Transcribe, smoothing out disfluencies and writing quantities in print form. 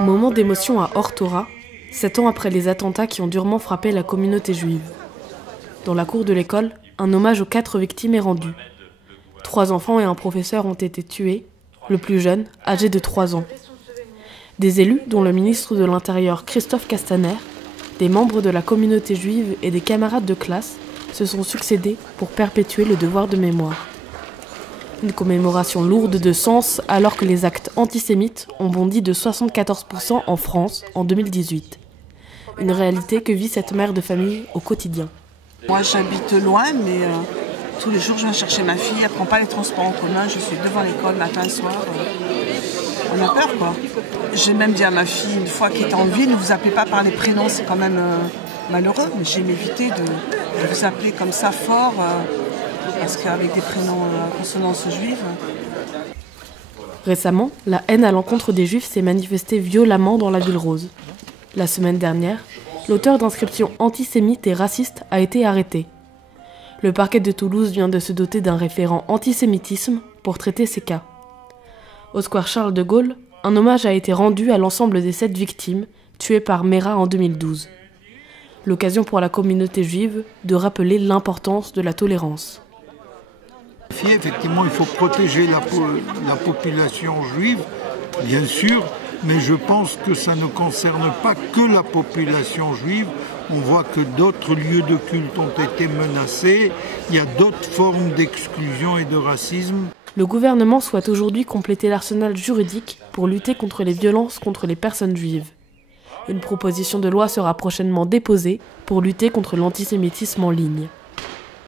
Moment d'émotion à Hortora, 7 ans après les attentats qui ont durement frappé la communauté juive. Dans la cour de l'école, un hommage aux 4 victimes est rendu. 3 enfants et un professeur ont été tués, le plus jeune, âgé de 3 ans. Des élus, dont le ministre de l'Intérieur Christophe Castaner, des membres de la communauté juive et des camarades de classe se sont succédés pour perpétuer le devoir de mémoire. Une commémoration lourde de sens alors que les actes antisémites ont bondi de 74% en France en 2018. Une réalité que vit cette mère de famille au quotidien. Moi j'habite loin mais tous les jours je viens chercher ma fille, elle ne prend pas les transports en commun, je suis devant l'école matin et soir. On a peur quoi. J'ai même dit à ma fille une fois qui était en ville, ne vous appelez pas par les prénoms, c'est quand même malheureux, mais j'ai évité de vous appeler comme ça fort. Parce qu'avec des prénoms à consonance juive. Récemment, la haine à l'encontre des Juifs s'est manifestée violemment dans la Ville Rose. La semaine dernière, l'auteur d'inscriptions antisémites et racistes a été arrêté. Le parquet de Toulouse vient de se doter d'un référent antisémitisme pour traiter ces cas. Au square Charles de Gaulle, un hommage a été rendu à l'ensemble des 7 victimes tuées par Mera en 2012. L'occasion pour la communauté juive de rappeler l'importance de la tolérance. Effectivement, il faut protéger la population juive, bien sûr, mais je pense que ça ne concerne pas que la population juive. On voit que d'autres lieux de culte ont été menacés, il y a d'autres formes d'exclusion et de racisme. Le gouvernement souhaite aujourd'hui compléter l'arsenal juridique pour lutter contre les violences contre les personnes juives. Une proposition de loi sera prochainement déposée pour lutter contre l'antisémitisme en ligne.